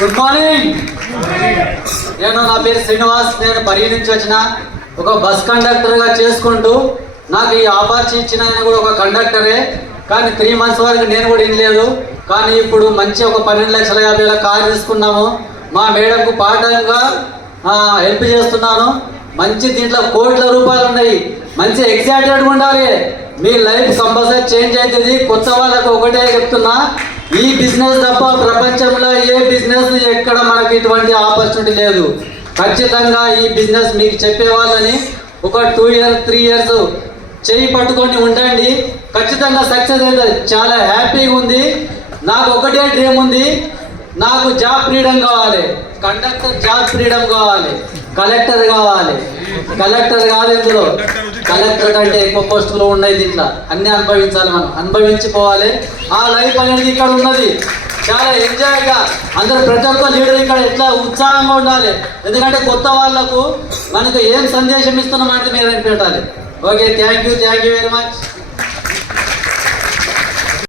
Good morning. నేను నా పేరు శ్రీనివాస్. నేను పరిగి నుంచి వచ్చిన ఒక బస్ కండక్టర్గా చేసుకుంటూ నాకు ఈ ఆపర్చునిటీ ఇచ్చిన ఆయన కూడా ఒక కండక్టరే. కానీ 3 months వరకు నేను కూడా వినలేదు. కానీ ఇప్పుడు మంచి ఒక 12,50,000 కార్ తీసుకున్నాము. మా మేడంకు పార్ట్ టైంగా హెల్ప్ చేస్తున్నాను. మంచి దీంట్లో కోట్ల రూపాయలు ఉన్నాయి. మంచి ఎగ్జైటెడ్గా ఉండాలి. మీ లైఫ్ కంపల్సరీ చేంజ్ అవుతుంది. కొత్త వాళ్ళకు ఒకటే చెప్తున్నా, ఈ బిజినెస్ తప్ప ప్రపంచంలో ఏ బిజినెస్ ఎక్కడ మనకి ఇటువంటి ఆపర్చునిటీ లేదు. ఖచ్చితంగా ఈ బిజినెస్ మీకు చెప్పేవాళ్ళని ఒక 2 years 3 years చేయి పట్టుకొని ఉండండి. ఖచ్చితంగా సక్సెస్ అవుతుంది. చాలా హ్యాపీగా ఉంది. నాకు ఒకటే డ్రీమ్ ఉంది. నాకు జాబ్ ఫ్రీడమ్ కావాలి. కండక్టర్ జాబ్ ఫ్రీడమ్ కావాలి. కలెక్టర్ కావాలి. కలెక్టర్ కాదు, ఇందులో కలెక్టర్ కంటే ఎక్కువ పోస్టులు ఉన్నాయి. దీంట్లో అన్నీ అనుభవించాలి. మనం అనుభవించుకోవాలి. ఆ లైఫ్ అనేది ఇక్కడ ఉన్నది. చాలా ఎంజాయ్గా అందరూ ప్రతి ఒక్క లీడర్ ఇక్కడ ఎట్లా ఉత్సాహంగా ఉండాలి. ఎందుకంటే కొత్త వాళ్ళకు మనకు ఏం సందేశం ఇస్తున్నాం అంటే మీరు పెట్టాలి. Okay, thank you very much.